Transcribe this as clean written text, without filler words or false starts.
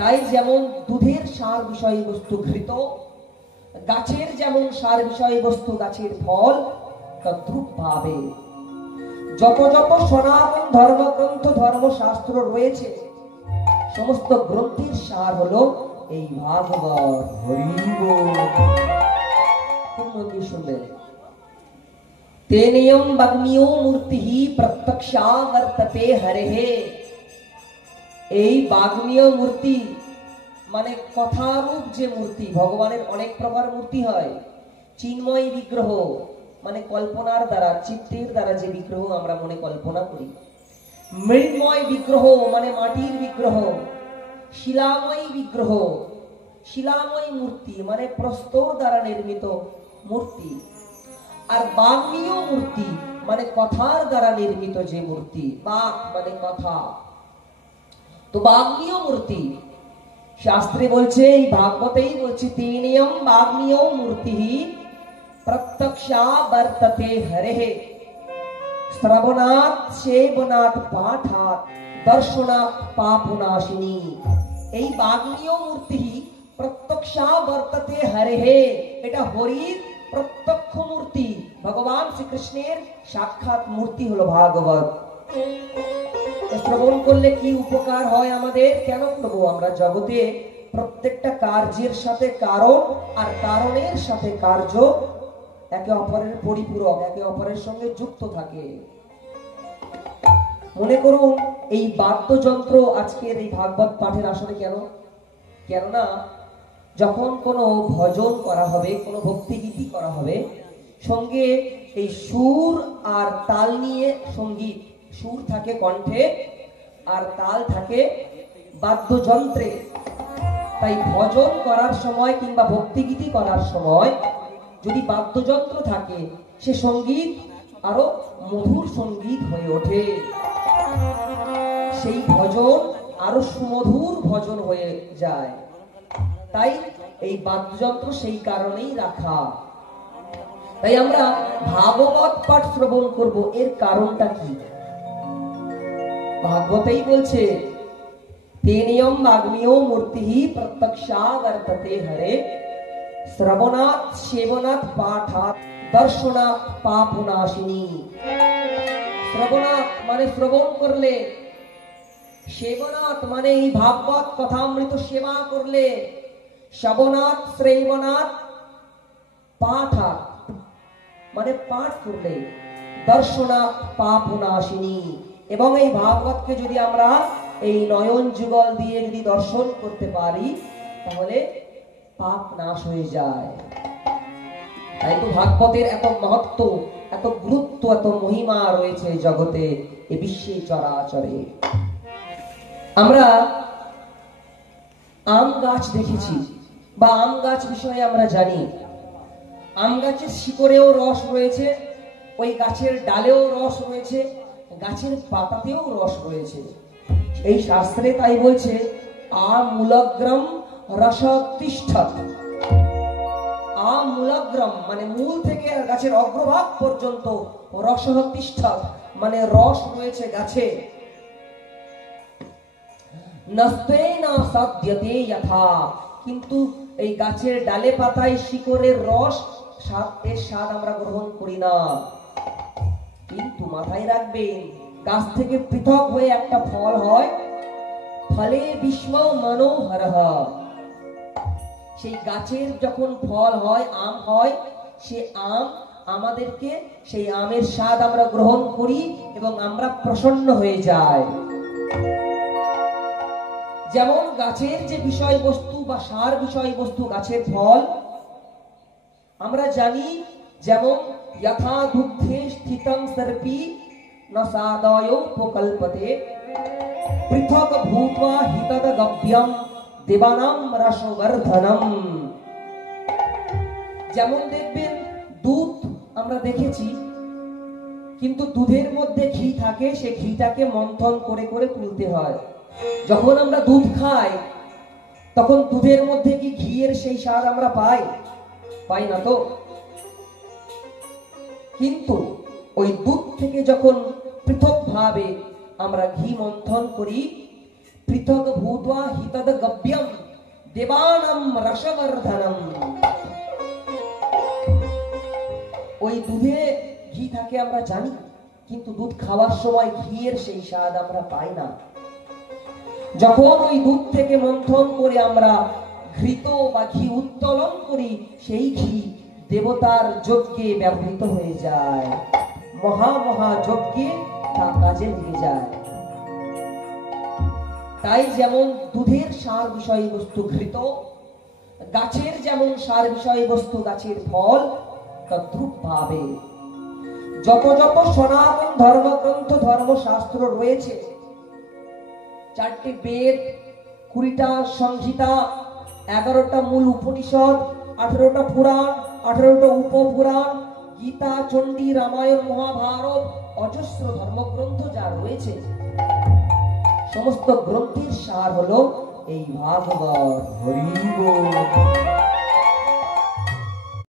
তাই যেমন দুধের সার বিষয়বস্তু ঘৃত, গাছের যেমন সার বিষয়বস্তু গাছের ফল, তদ্রূপ ভাবে যত যত সনাতন ধর্মগ্রন্থ ধর্মশাস্ত্র রয়েছে সমস্ত গ্রন্থের সার হলো এই ভাগবত। হরি বল। খুব মন দিয়ে শুনবেন। তেনয়ম বাগ্মিও মূর্তিঃ প্রত্যক্ষা বর্ততে হরেঃ। এই বাগ্মীয় মূর্তি মানে কথারূপ যে মূর্তি, ভগবানের অনেক প্রকার মূর্তি হয়। চিন্ময় বিগ্রহ মানে কল্পনার দ্বারা, চিত্তের দ্বারা যে বিগ্রহ আমরা মনে কল্পনা করি। মৃন্ময় বিগ্রহ মানে মাটির বিগ্রহ। শিলাময় বিগ্রহ, শিলাময় মূর্তি মানে প্রস্তর দ্বারা নির্মিত মূর্তি। আর বাগ্মীয় মূর্তি মানে কথার দ্বারা নির্মিত যে মূর্তি, বাক মানে কথা। তো বাগ্মীয় মূর্তি শাস্ত্রে বলছে, এই ভাগবতেই বলছে, তেনয়ম বাগ্মীয় মূর্তিঃ প্রত্যক্ষা বর্ততে হরেঃ। শ্রবণাৎ সেবনাৎ পাঠাৎ দর্শনাৎ পাপনাশিনী। এই বাগ্মীয় মূর্তি প্রত্যক্ষা বর্ততে হরেঃ। এটা হরির প্রত্যক্ষ মূর্তি, ভগবান শ্রীকৃষ্ণের সাক্ষাৎ মূর্তি হলো ভাগবত। শ্রবণ করলে কি উপকার হয় আমাদের? কেন করব? আমরা জগতে প্রত্যেকটা কার্যের সাথে কারণ আর কারণের সাথে কার্য একে অপরের পরিপূরক, একে অপরের সঙ্গে যুক্ত থাকে। মনে করুন এই বাদ্যযন্ত্র আজকের এই ভাগবত পাঠের আসলে কেন? কেননা যখন কোনো ভজন করা হবে, কোনো ভক্তি গীতি করা হবে, সঙ্গে এই সুর আর তাল নিয়ে সঙ্গীত। সুর থাকে কণ্ঠে আর তাল থাকে বাদ্যযন্ত্রে। তাই ভজন করার সময় কিংবা ভক্তি গীতি করার সময় যদি বাদ্যযন্ত্র থাকে, সে সঙ্গীত আরো মধুর সঙ্গীত হয়ে ওঠে, সেই ভজন আরো সুমধুর ভজন হয়ে যায়। তাই এই বাদ্যযন্ত্র সেই কারণেই রাখা। তাই আমরা ভাগবত পাঠ শ্রবণ করব, এর কারণটা কি? ভাগবতেই বলছে, তেনয়ম বাগ্মীয় মূর্তিঃ প্রত্যক্ষা বর্ততে হরেঃ। শ্রবণাৎ সেবনাৎ পাঠাৎ দর্শনাৎ পাপনাশিনী। শ্রবণাৎ মানে শ্রবণ করলে, সেবনাৎ মানে এই ভাগবত কথামৃত সেবা করলে, শ্রবণাৎ শ্রবণাৎ পাঠাৎ মানে পাঠ করলে, দর্শনাৎ পাপনাশিনী এবং এই ভাগবতকে যদি আমরা এই নয়ন যুগল দিয়ে যদি দর্শন করতে পারি তাহলে পাপ নাশ হয়ে যায়। তাই তো ভাগবতের এত মহত্ব, এত গুরুত্ব, এত মহিমা রয়েছে জগতে, এ বিশ্বে চরাচরে। আমরা আম গাছ দেখেছি বা আম গাছ বিষয়ে আমরা জানি। আম গাছের শিকড়েও রস রয়েছে, ওই গাছের ডালেও রস রয়েছে, গাছের পাতাতেও রস রয়েছে। এই শাস্ত্রে তাই বলছে, আমূলগ্রম রসতিষ্ঠৎ। আমূলগ্রম মানে মূল থেকে গাছের অগ্রভাগ পর্যন্ত রসতিষ্ঠৎ মানে রস রয়েছে গাছে। নস্তেন সদ্যতে যথা, কিন্তু এই গাছের ডালে পাতায় শিকড়ের রস এর স্বাদ আমরা গ্রহণ করি না। কিন্তু মাথায় রাখবেন, গাছ থেকে পৃথক হয়ে একটা ফল হয়, ফলে বিস্ম মনোহরঃ। সেই গাছের যখন ফল হয়, আম হয়, সে আম আমাদেরকে, সেই আমের স্বাদ আমরা গ্রহণ করি এবং আমরা প্রসন্ন হয়ে যাই। যেমন গাছের যে বিষয়বস্তু বা সার বিষয়বস্তু গাছের ফল, আমরা জানি যেমন যথা দুগ্ধে স্থিতং সর্পি ন সাদয় উপকল্পতে পৃথক ভূত্বা হিতদ গভ্যম দেবানাম রসবর্ধনম। যেমন দেখবেন দুধ আমরা দেখেছি, কিন্তু দুধের মধ্যে ঘি থাকে, সে ঘিটাকে মন্থন করে করে তুলতে হয়। যখন আমরা দুধ খাই তখন দুধের মধ্যে কি ঘিয়ের সেই স্বাদ আমরা পাই? পাই না তো। কিন্তু ওই দুধ থেকে যখন পৃথক ভাবে আমরা ঘি মন্থন করি, পৃথক ভূত্বা হিতদ গব্যম দেবানাম রসবর্ধনম। ওই দুধে ঘি থাকে আমরা জানি, কিন্তু দুধ খাওয়ার সময় ঘিয়ের সেই স্বাদ আমরা পাই না। যখন ওই দুধ থেকে মন্থন করে আমরা ঘৃত বা ঘি উত্তোলন করি, সেই ঘি দেবতার যজ্ঞে ব্যবহৃত হয়ে যায়, মহা যজ্ঞে তা কাজে লেগে যায়। তাই যেমন দুধের সার বিষয়বস্তু ঘৃত, গাছের যেমন সার বিষয়বস্তু গাছের ফল, তদ্রূপ ভাবে যত যত সনাতন ধর্মগ্রন্থ ধর্মশাস্ত্র রয়েছে, 4টি বেদ, 20টা সংহিতা, 11টা মূল উপনিষদ, 18টা পুরাণ, 18টা উপপুরাণ, গীতা, চণ্ডী, রামায়ণ, মহাভারত, অজস্র ধর্মগ্রন্থ যা রয়েছে, সমস্ত গ্রন্থের সার হলো এই ভাগবত। হরি বল।